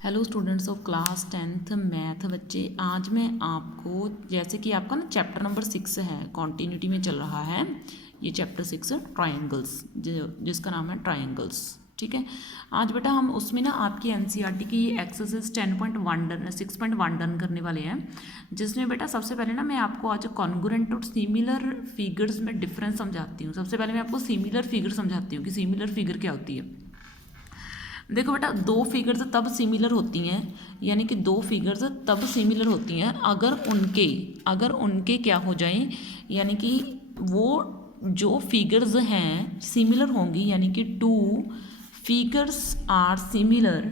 Hello students of class 10th math बच्चे। आज मैं आपको, जैसे कि आपका ना चैप्टर नंबर 6 है, कॉन्टीन्यूटी में चल रहा है ये चैप्टर 6 ट्रायंगल्स, जिसका नाम है ट्रायंगल्स। ठीक है, आज बेटा हम उसमें ना आपकी एनसीईआरटी की एक्सरसाइज 10.1 6.1 डन करने वाले हैं, जिसमें बेटा सबसे पहले ना मैं आपको आज कॉन्ग्रुएंट और सिमिलर फिगर्स में डिफरेंस समझाती हूँ। सबसे पहले मैं आपको सिमिलर फिगर समझाती हूँ कि सिमिलर फिगर क्या होती है। देखो बेटा, दो फिगर्स तब सिमिलर होती हैं, यानी कि दो फिगर्स तब सिमिलर होती हैं अगर उनके क्या हो जाए, यानी कि वो जो फिगर्स हैं सिमिलर होंगी, यानी कि टू फिगर्स आर सिमिलर,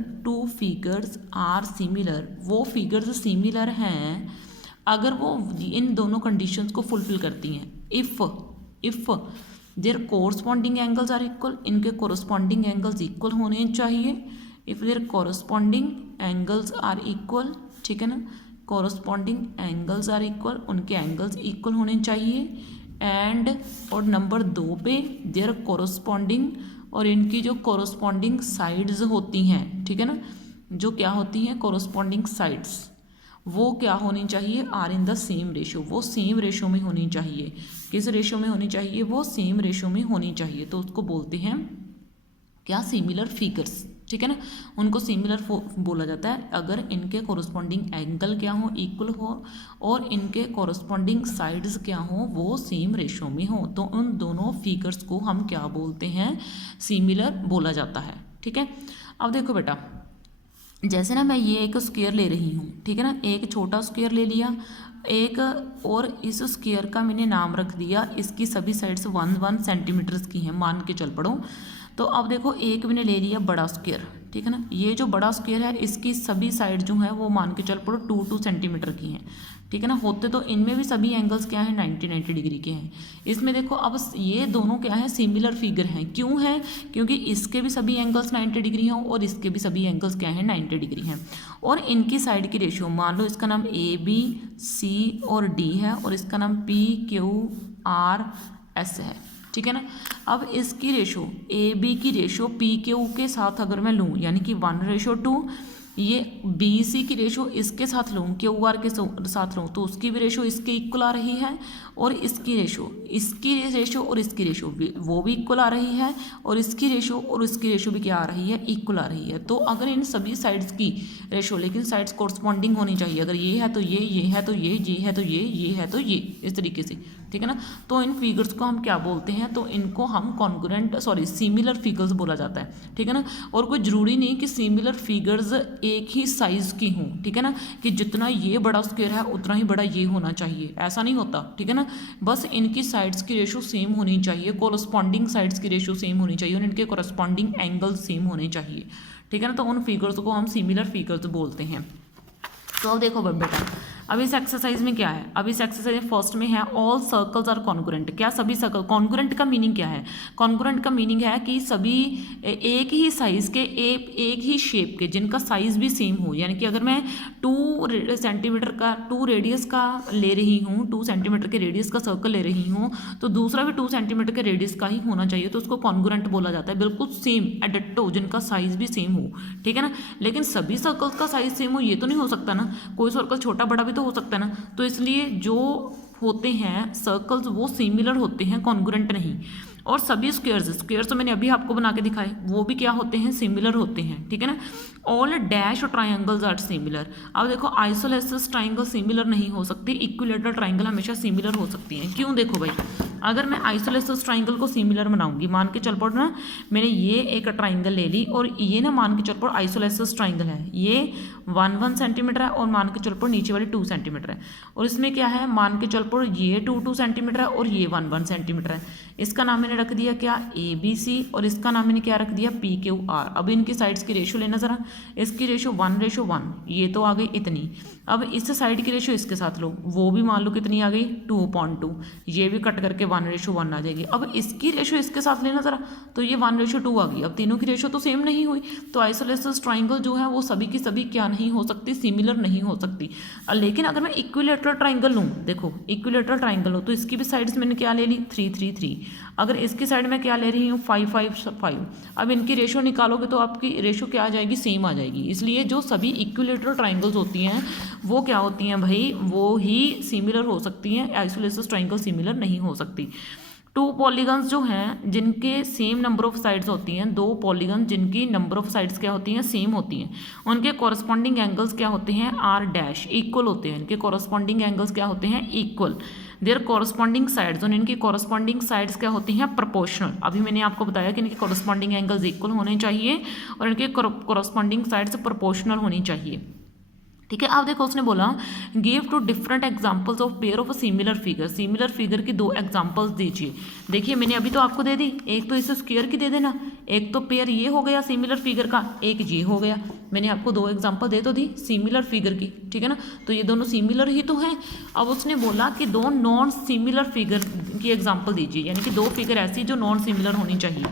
वो फिगर्स सिमिलर हैं अगर वो इन दोनों कंडीशंस को फुलफिल करती हैं। If their corresponding angles are equal, इनके कोरस्पॉन्डिंग एंगल्स इक्वल होने चाहिए। If their corresponding angles are equal, ठीक है ना, कोरस्पॉन्डिंग एंगल्स आर इक्वल, उनके एंगल्स इक्वल होने चाहिए। एंड और नंबर 2 पे देयर कोरस्पॉन्डिंग, और इनकी जो कोरस्पॉन्डिंग साइड्स होती हैं, ठीक है ना, जो क्या होती हैं कोरस्पॉन्डिंग साइड्स, वो क्या होनी चाहिए, are in the same ratio, वो सेम रेशो में होनी चाहिए। किस रेशो में होनी चाहिए, वो सेम रेशो में होनी चाहिए। तो उसको बोलते हैं क्या, सिमिलर फिगर्स। ठीक है ना, उनको सिमिलर बोला जाता है अगर इनके कोरस्पॉन्डिंग एंगल क्या हो, इक्वल हो, और इनके कोरस्पॉन्डिंग साइड्स क्या हो, वो सेम रेशो में हो, तो उन दोनों फिगर्स को हम क्या बोलते हैं, सिमिलर बोला जाता है। ठीक है, अब देखो बेटा, जैसे ना मैं ये एक स्क्वायर ले रही हूँ, ठीक है ना, एक छोटा स्क्वायर ले लिया एक, और इस स्क्वायर का मैंने नाम रख दिया, इसकी सभी साइड्स 1 सेंटीमीटर्स की हैं, मान के चल पड़ो। तो अब देखो, एक मैंने ले लिया बड़ा स्क्वायर, ठीक है ना, ये जो बड़ा स्क्वायर है इसकी सभी साइड जो है वो मान के चल पड़ो 2 सेंटीमीटर की हैं, ठीक है ना। होते तो इनमें भी सभी एंगल्स क्या है, 90 डिग्री के हैं। इसमें देखो, अब ये दोनों क्या है, सिमिलर फिगर हैं। क्यों है, क्योंकि इसके भी सभी एंगल्स 90 डिग्री हैं और इसके भी सभी एंगल्स क्या हैं, 90 डिग्री हैं। और इनकी साइड की रेशियो, मान लो इसका नाम ABC और D है, और इसका नाम PQRS है, ठीक है ना। अब इसकी रेशो, AB की रेशो PQ के साथ अगर मैं लूँ, यानी कि 1:2, ये BC की रेशो इसके साथ लूँ, QR के साथ लूँ, तो उसकी भी रेशो इसके इक्वल आ रही है, और इसकी रेशो और इसकी रेशो वो भी इक्वल आ रही है, और इसकी रेशो और इसकी रेशो भी क्या आ रही है, इक्वल आ रही है। तो अगर इन सभी साइड्स की रेशो, लेकिन साइड्स कोरस्पॉन्डिंग होनी चाहिए, अगर ये है तो ये है तो ये है तो ये है तो ये, इस तरीके से, ठीक है ना। तो इन फिगर्स को हम क्या बोलते हैं, तो इनको हम सिमिलर फिगर्स बोला जाता है, ठीक है ना। और कोई ज़रूरी नहीं कि सिमिलर फिगर्स एक ही साइज़ की हों, ठीक है ना, कि जितना ये बड़ा स्क्वायर है उतना ही बड़ा ये होना चाहिए, ऐसा नहीं होता, ठीक है ना। बस इनकी साइड्स की रेशो सेम होनी चाहिए, कोरस्पॉन्डिंग साइड्स की रेशो सेम होनी चाहिए, और इनके कोरस्पॉन्डिंग एंगल सेम होने चाहिए, ठीक है ना। तो उन फिगर्स को हम सिमिलर फिगर्स बोलते हैं। तो अब देखो बेटा, अब इस एक्सरसाइज में क्या है, अब इस एक्सरसाइज में फर्स्ट में है ऑल सर्कल्स आर कॉन्ग्रुएंट। क्या सभी सर्कल, कॉन्ग्रुएंट का मीनिंग क्या है, कॉन्ग्रुएंट का मीनिंग है कि सभी एक ही साइज़ के, एक ही शेप के, जिनका साइज़ भी सेम हो। यानी कि अगर मैं 2 सेंटीमीटर का, 2 रेडियस का ले रही हूँ, 2 सेंटीमीटर के रेडियस का सर्कल ले रही हूँ, तो दूसरा भी 2 सेंटीमीटर के रेडियस का ही होना चाहिए, तो उसको कॉन्ग्रुएंट बोला जाता है। बिल्कुल सेम, एडिक्टो, जिनका साइज़ भी सेम हो, ठीक है ना। लेकिन सभी सर्कल्स का साइज़ सेम हो ये तो नहीं हो सकता ना, कोई सर्कल छोटा बड़ा भी तो हो सकता है ना। तो इसलिए जो होते हैं सर्कल्स वो सिमिलर होते हैं, कॉन्ग्रुएंट नहीं। और सभी स्क्वायर्स तो मैंने अभी आपको बना के दिखाए, वो भी क्या होते हैं, सिमिलर होते हैं, ठीक है ना। All dash triangles are similar. अब देखो, आइसोलेसिस ट्रायंगल सिमिलर नहीं हो सकती, इक्विलेटरल ट्रायंगल हमेशा सिमिलर हो सकती हैं। क्यों, देखो भाई, अगर मैं आइसोलेसिस ट्रायंगल को सिमिलर बनाऊंगी, मान के चल पड़ो ना, मैंने ये एक ट्रायंगल ले ली, और ये ना मान के चल पड़ो आइसोलेसिस ट्रायंगल है, ये 1 सेंटीमीटर है, और मान के चल पड़ो नीचे वाली 2 सेंटीमीटर है, और इसमें क्या है, मान के चल पड़ो ये 2 सेंटीमीटर है, और ये 1 सेंटीमीटर है। इसका नाम मैंने रख दिया क्या, ABC, और इसका नाम मैंने क्या रख दिया, PQR। अब इनकी साइड्स की रेशो लेना ज़रा, इसकी रेशो 1:1, ये तो आ गई इतनी। अब इस साइड की रेशो इसके साथ लो, वो भी मान लो कितनी आ गई, 2.2, ये भी कट करके 1:1 आ जाएगी। अब इसकी रेशो इसके साथ लेना ज़रा, तो ये 1:2 आ गई। अब तीनों की रेशो तो सेम नहीं हुई, तो आइसोलेसिस ट्रायंगल जो है वो सभी की सभी क्या नहीं हो सकती, सिमिलर नहीं हो सकती। लेकिन अगर मैं इक्विलेटरल ट्रायंगल लूँ, देखो इक्विलेटरल ट्रायंगल हो, तो इसकी भी साइड्स मैंने क्या ले ली, 3, 3, 3, अगर इसकी साइड में क्या ले रही हूँ 5 5 5, अब इनकी रेशो निकालोगे तो आपकी रेशो क्या आ जाएगी, सेम आ जाएगी। इसलिए जो सभी इक्विलेटरल ट्राइंगल्स होती हैं वो क्या होती हैं भाई, वो ही सिमिलर हो सकती हैं, आइसोलेसिस ट्राइंगल सिमिलर नहीं हो सकती। टू पॉलीगन्स जो हैं जिनके सेम नंबर ऑफ साइड्स होती हैं, दो पॉलीगन जिनकी नंबर ऑफ साइड्स क्या होती हैं, सेम होती हैं, उनके कॉरस्पॉन्डिंग एंगल्स क्या होते हैं, आर डैश, इक्वल होते हैं। इनके कॉरस्पॉन्डिंग एंगल्स क्या होते हैं, इक्वल। देयर कॉरस्पॉन्डिंग साइड्स, और इनकी कॉरस्पॉन्डिंग साइड्स क्या होती हैं, प्रोपोर्शनल। अभी मैंने आपको बताया कि इनके कॉरस्पॉन्डिंग एंगल्स इक्वल होने चाहिए और इनके कॉरस्पॉन्डिंग साइड्स प्रोपोर्शनल होनी चाहिए। ठीक है, अब देखो उसने बोला give two different examples of pair of similar figure. Similar figure की दो एग्जांपल्स दीजिए। देखिए मैंने अभी तो आपको दे दी, एक तो इसे स्क्वायर की दे देना, एक तो पेयर ये हो गया सिमिलर फिगर का, एक ये हो गया। मैंने आपको दो एग्जांपल दे तो दी सिमिलर फिगर की, ठीक है ना, तो ये दोनों सिमिलर ही तो हैं। अब उसने बोला कि दो नॉन सिमिलर फिगर की एग्जांपल दीजिए, यानी कि दो फिगर ऐसी जो नॉन सिमिलर होनी चाहिए।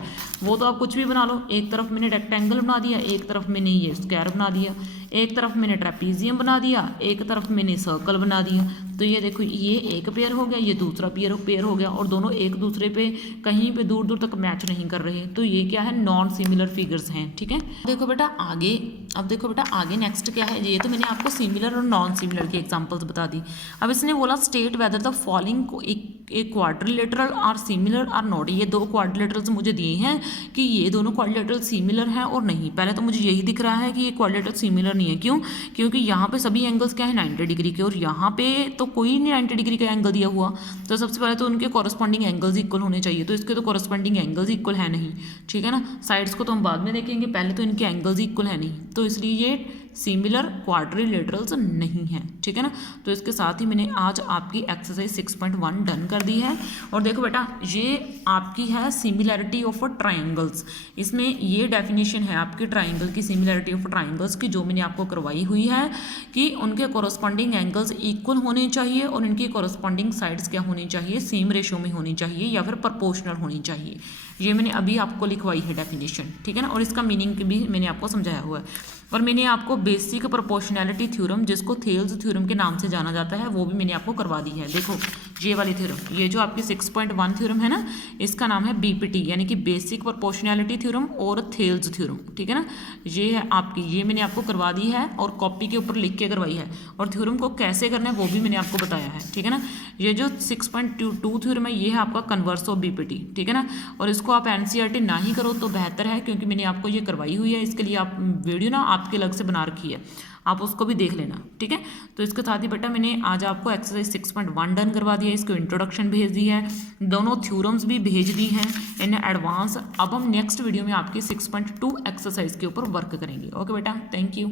वो तो आप कुछ भी बना लो, एक तरफ मैंने रेक्टेंगल बना दिया, एक तरफ मैंने ये स्क्वायर बना दिया, एक तरफ मैंने ट्रेपीजियम बना दिया, एक तरफ मैंने सर्कल बना दिया। तो ये देखो ये एक पेयर हो गया, ये दूसरा पेयर हो गया, और दोनों एक दूसरे पे कहीं पे दूर दूर तक मैच नहीं कर रहे, तो ये क्या है, नॉन सिमिलर फिगर्स हैं। ठीक है, देखो बेटा आगे, अब देखो बेटा आगे नेक्स्ट क्या है, ये तो मैंने आपको सिमिलर और नॉन सिमिलर की एग्जांपल्स बता दी। अब इसने बोला स्टेट वेदर द फॉलोइंग एक quadrilateral are similar or not. ये दो क्वाड्रिलेटरल्स मुझे दिए हैं कि ये दोनों क्वाड्रिलेटरल सिमिलर हैं और नहीं। पहले तो मुझे यही दिख रहा है कि ये क्वाड्रिलेटरल सिमिलर नहीं है, क्यों, क्योंकि यहाँ पे सभी एंगल्स क्या है 90 डिग्री के, और यहाँ पे तो कोई नहीं 90 डिग्री का एंगल दिया हुआ। तो सबसे पहले तो उनके कॉरस्पॉन्डिंग एंगल्स इक्वल होने चाहिए, तो इसके तो कॉरस्पॉन्डिंग एंगल्स इक्वल है नहीं। ठीक है ना, साइड्स को तो हम बाद में देखेंगे, पहले तो इनके एंगल्स इक्वल है नहीं, तो इसलिए ये सिमिलर क्वाड्रिलेटरल्स नहीं है। ठीक है ना, तो इसके साथ ही मैंने आज आपकी एक्सरसाइज 6.1 डन कर दी है। और देखो बेटा ये आपकी है सिमिलैरिटी ऑफ ट्राइंगल्स। इसमें ये डेफिनेशन है आपकी ट्राइंगल की, सिमिलैरिटी ऑफ ट्राइंगल्स की, जो मैंने आपको करवाई हुई है कि उनके कॉरस्पॉन्डिंग एंगल्स इक्वल होने चाहिए और उनकी कॉरस्पॉन्डिंग साइड्स क्या होनी चाहिए, सेम रेशो में होनी चाहिए या फिर प्रोपोर्शनल होनी चाहिए। ये मैंने अभी आपको लिखवाई है डेफिनेशन। ठीक है ना, और इसका मीनिंग भी मैंने आपको समझाया हुआ है। और मैंने आपको बेसिक प्रोपोर्शनैलिटी थ्योरम, जिसको थेल्स थ्योरम के नाम से जाना जाता है, वो भी मैंने आपको करवा दी है। देखो ये वाली थ्योरम, ये जो आपकी 6.1 थ्योरम है ना, इसका नाम है बीपीटी, यानी कि बेसिक प्रोपोर्शनैलिटी थ्योरम और थेल्स थ्योरम। ठीक है ना, ये है आपकी, ये मैंने आपको करवा दी है और कॉपी के ऊपर लिख के करवाई है। और थ्योरम को कैसे करना है वो भी मैंने आपको बताया है। ठीक है ना, ये जो 6.2 थ्योरम है ये है आपका कन्वर्स ऑफ बीपीटी। ठीक है ना, और इसको आप एनसीईआरटी ना ही करो तो बेहतर है, क्योंकि मैंने आपको ये करवाई हुई है। इसके लिए आप वीडियो ना आपके अलग से बना रखी है, आप उसको भी देख लेना। ठीक है, तो इसके साथ ही बेटा मैंने आज आपको एक्सरसाइज 6.1 डन करवा दिया, इसको इंट्रोडक्शन भेज दी है, दोनों थ्योरम्स भी भेज दी हैं इन एडवांस। अब हम नेक्स्ट वीडियो में आपकी 6.2 एक्सरसाइज के ऊपर वर्क करेंगे। ओके बेटा, थैंक यू।